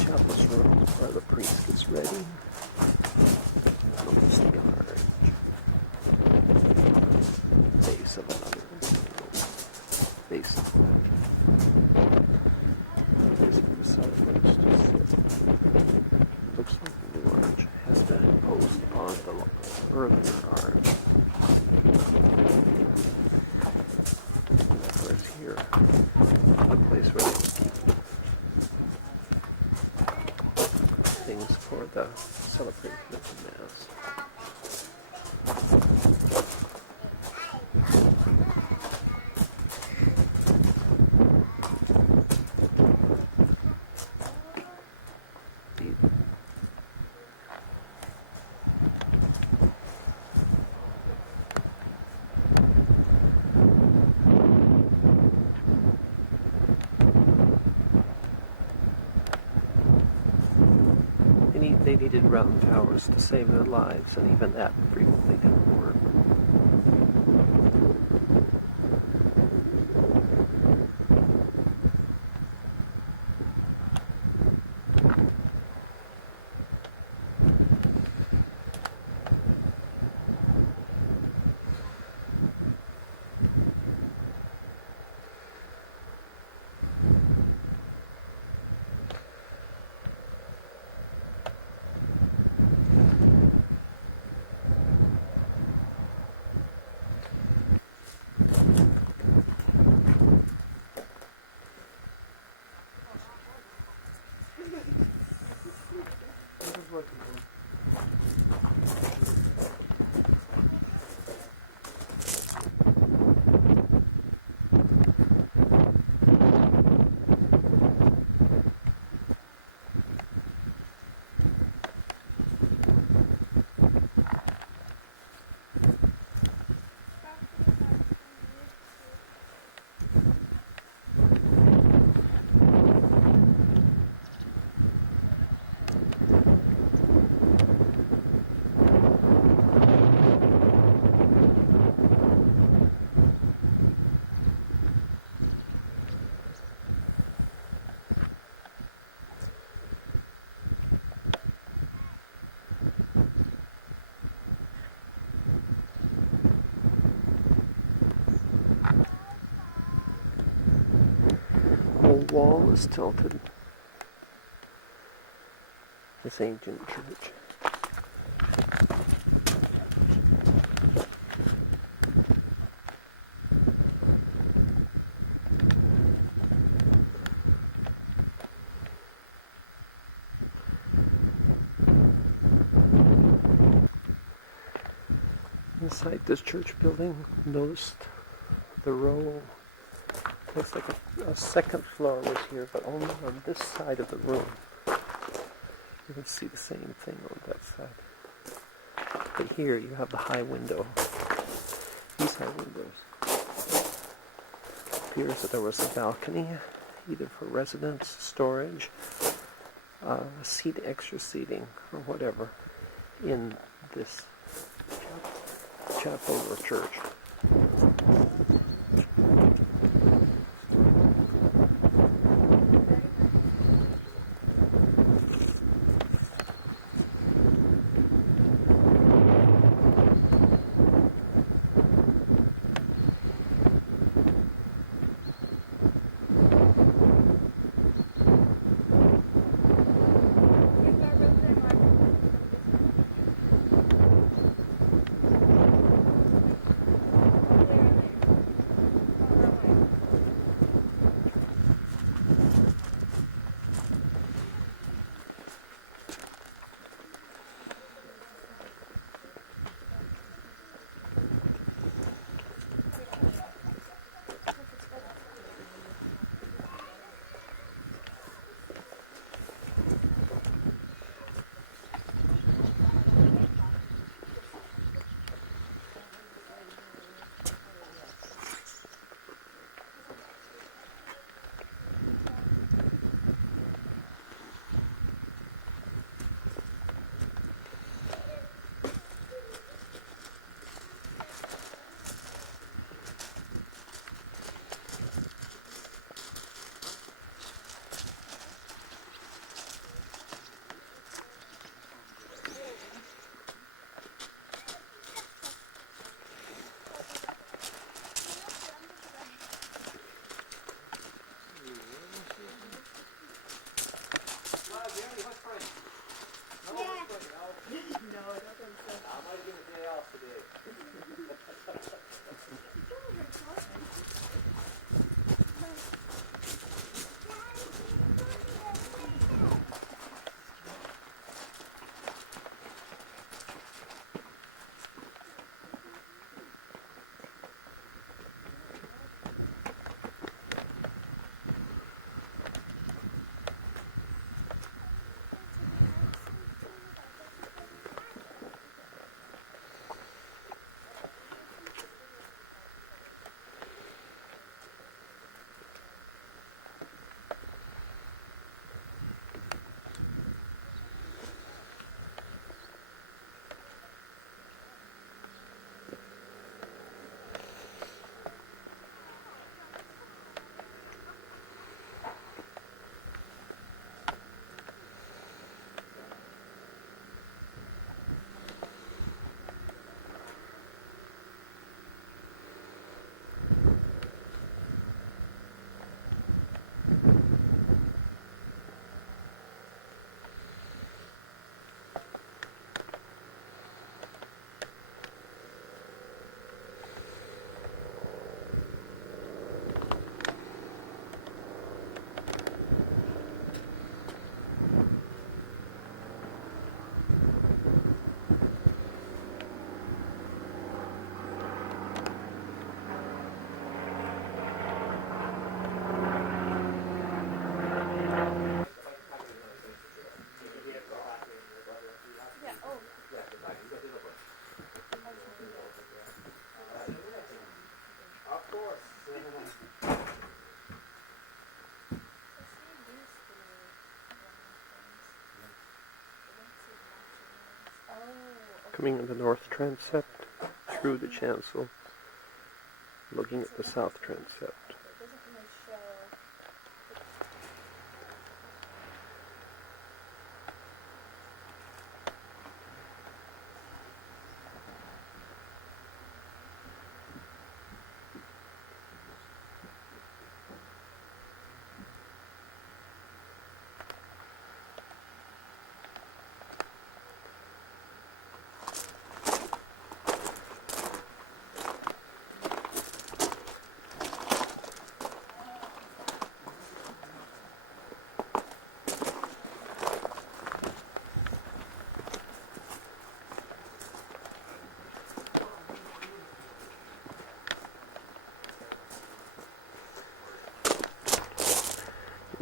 Chapel's room where the priest gets ready. Notice the orange base of another base of basically the celebrates just sit. Looks like the new orange has been imposed upon the earlier orange. Whereas here, the place where they keep things for the celebration of the Mass. They needed round towers to save their lives, and even that frequently didn't work. The wall is tilted. This ancient church. Inside this church building, noticed the row. Looks like a second floor was here, but only on this side of the room. You can see the same thing on that side. But here you have the high window. These high windows. Appears that there was a balcony, either for residence, storage, extra seating, or whatever, in this chapel or church. Coming in the north transept, through the chancel, looking at the south transept.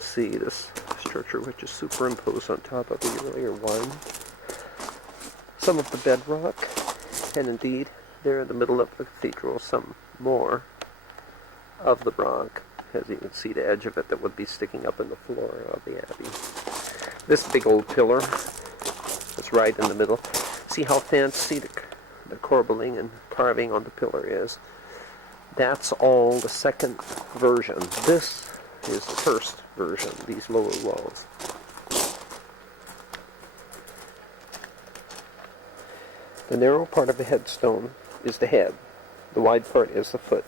See this structure which is superimposed on top of the earlier one. Some of the bedrock, and indeed there in the middle of the cathedral some more of the rock, as you can see the edge of it that would be sticking up in the floor of the abbey. This big old pillar that's right in the middle. See how fancy the corbelling and carving on the pillar is? That's all the second version. This is the first version, these lower walls. The narrow part of the headstone is the head. The wide part is the foot.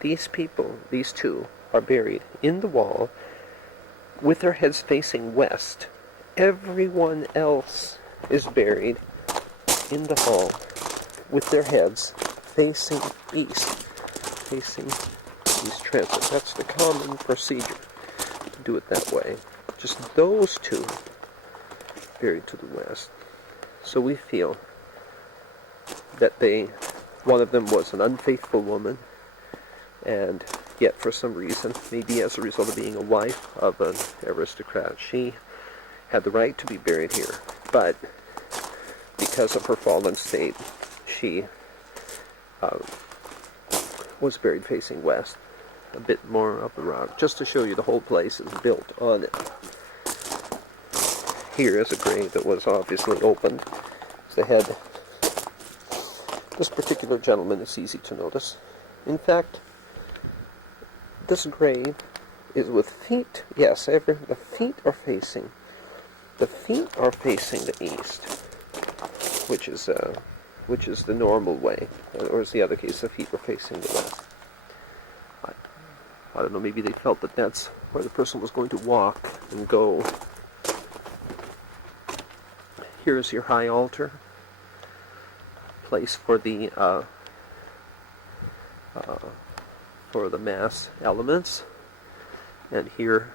These people, these two, are buried in the wall with their heads facing west. Everyone else is buried in the hall with their heads facing east, facing east transept. That's the common procedure, to do it that way. Just those two buried to the west. So we feel that one of them was an unfaithful woman, and yet for some reason, maybe as a result of being a wife of an aristocrat, she had the right to be buried here. But because of her fallen state, she was buried facing west. A bit more of the rock, just to show you the whole place is built on it. Here is a grave that was obviously opened. It's the head. This particular gentleman is easy to notice. In fact, this grave is with feet. Yes, the feet are facing the east, which is the normal way, or is the other case, the feet are facing the west. I don't know, maybe they felt that that's where the person was going to walk and go. Here's your high altar, place for the mass elements, and here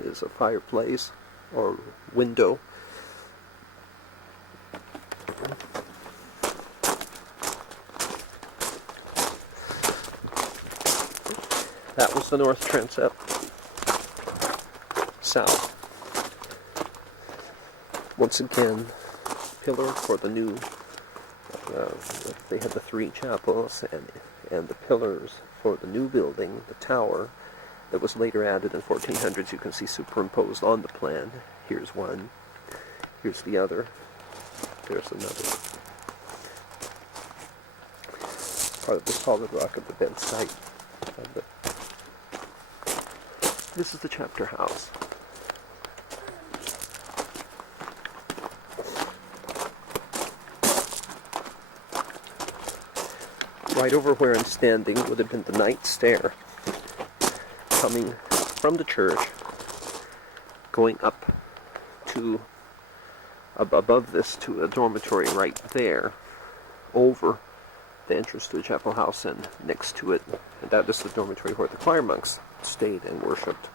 is a fireplace or window. That was the north transept. South. Once again, pillar for the new. They had the three chapels and the pillars for the new building, the tower, that was later added in 1400s. You can see superimposed on the plan. Here's one. Here's the other. There's another. Part of the solid rock of the bedside. This is the chapter house. Right over where I'm standing would have been the night stair, coming from the church, going up to above this to a dormitory right there, over the entrance to the chapel house, and next to it, and that is the dormitory where the choir monks stayed and worshipped.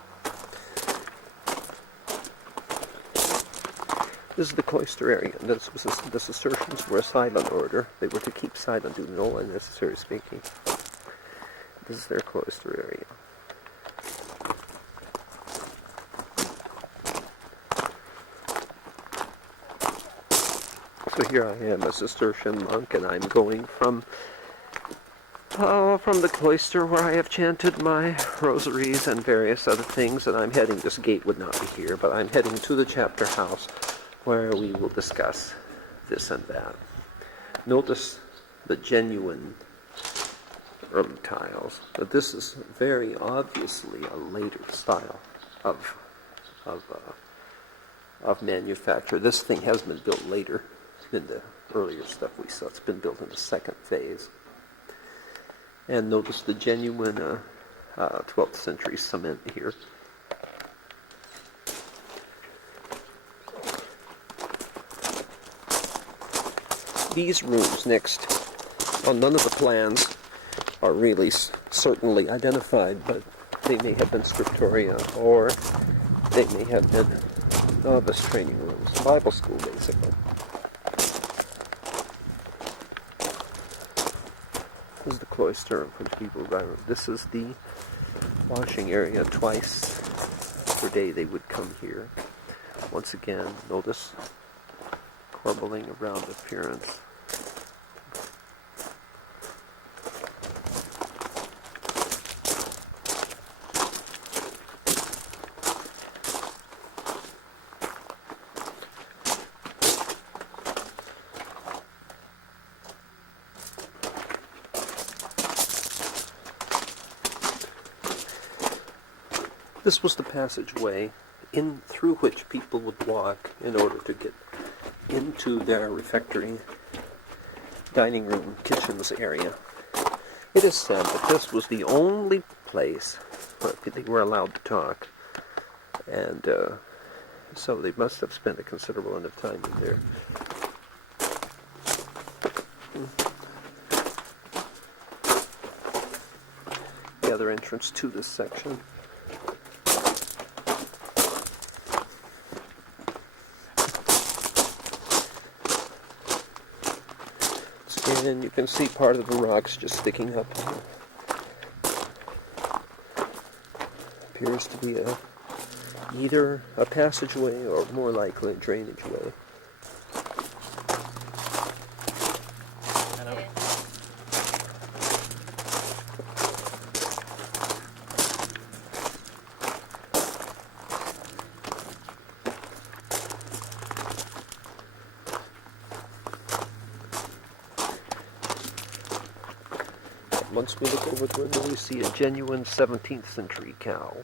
This is the cloister area, and the Cistercians were a silent order. They were to keep silent, do no unnecessary speaking. This is their cloister area. So here I am, a Cistercian monk, and I'm going from the cloister where I have chanted my rosaries and various other things, and I'm heading, this gate would not be here, but I'm heading to the chapter house where we will discuss this and that. Notice the genuine early tiles, but this is very obviously a later style of manufacture. This thing has been built later than the earlier stuff we saw. It's been built in the second phase. And notice the genuine 12th century cement here. These rooms next, on none of the plans are really certainly identified, but they may have been scriptoria, or they may have been novice training rooms, Bible school basically. This is the cloister in which people run. This is the washing area. Twice per day they would come here. Once again, notice corbelling around appearance. This was the passageway in through which people would walk in order to get into their refectory, dining room, kitchens area. It is said that this was the only place where they were allowed to talk, and so they must have spent a considerable amount of time in there. The other entrance to this section. And you can see part of the rocks just sticking up here. Appears to be either a passageway or more likely a drainage way. Once we look over the window, we see a genuine 17th century cow.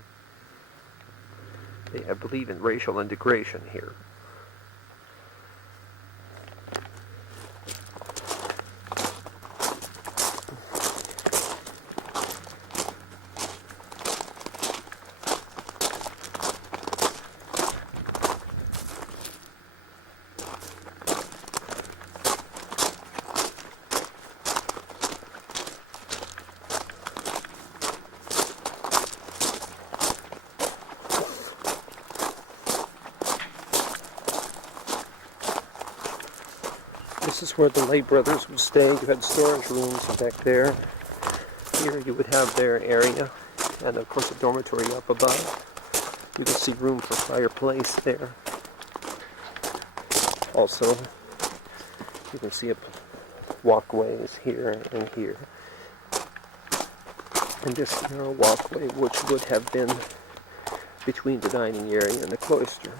They, I believe, in racial integration here. This is where the lay brothers would stay. You had storage rooms back there. Here you would have their area, and of course a dormitory up above. You can see room for fireplace there. Also, you can see walkways here and here. And this narrow walkway, which would have been between the dining area and the cloister.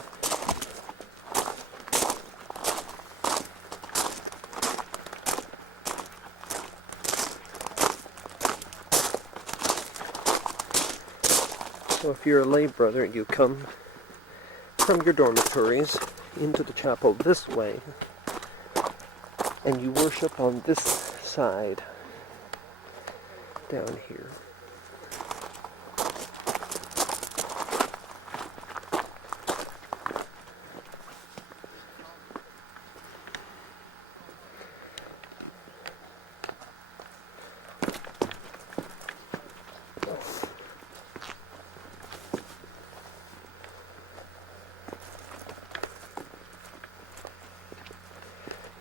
So if you're a lay brother, you come from your dormitories into the chapel this way, and you worship on this side down here.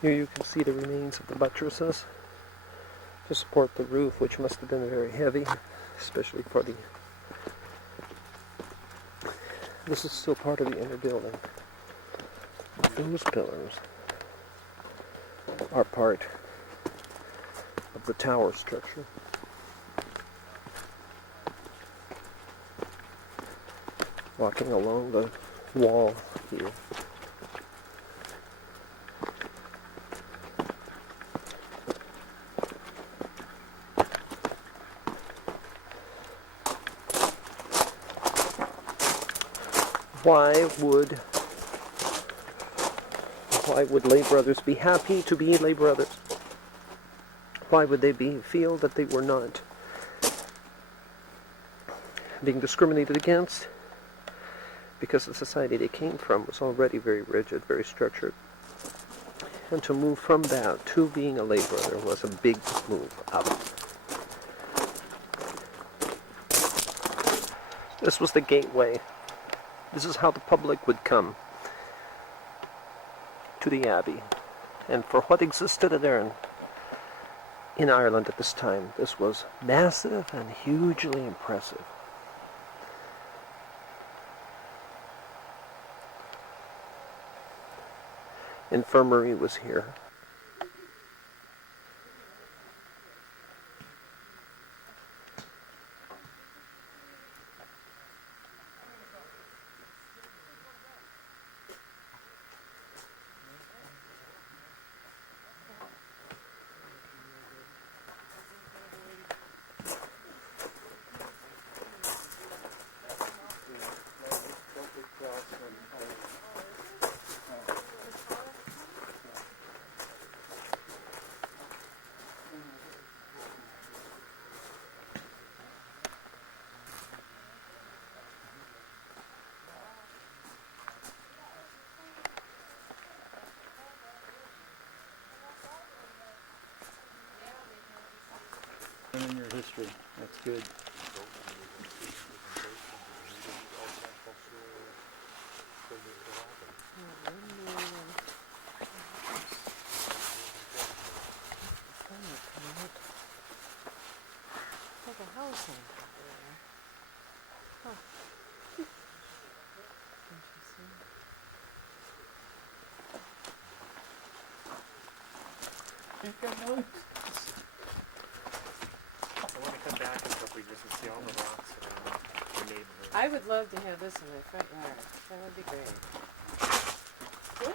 Here you can see the remains of the buttresses to support the roof, which must have been very heavy, especially for the... This is still part of the inner building. Those pillars are part of the tower structure. Walking along the wall here. Why would lay brothers be happy to be lay brothers? Why would they feel that they were not being discriminated against? Because the society they came from was already very rigid, very structured. And to move from that to being a lay brother was a big move up. This was the gateway. This is how the public would come to the Abbey. And for what existed there in Ireland at this time, this was massive and hugely impressive. Infirmary was here. In your history, that's good. Like a house in there. Huh. Interesting. You've got notes. I want to come back in a couple of years and see all the rocks around the neighborhood. I would love to have this in my front yard. That would be great. This? Sure.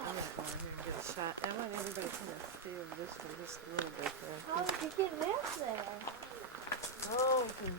I'm gonna go over here and get a shot. I want everybody to kind of stay over this for just a little bit. How did you get this there? Oh, we can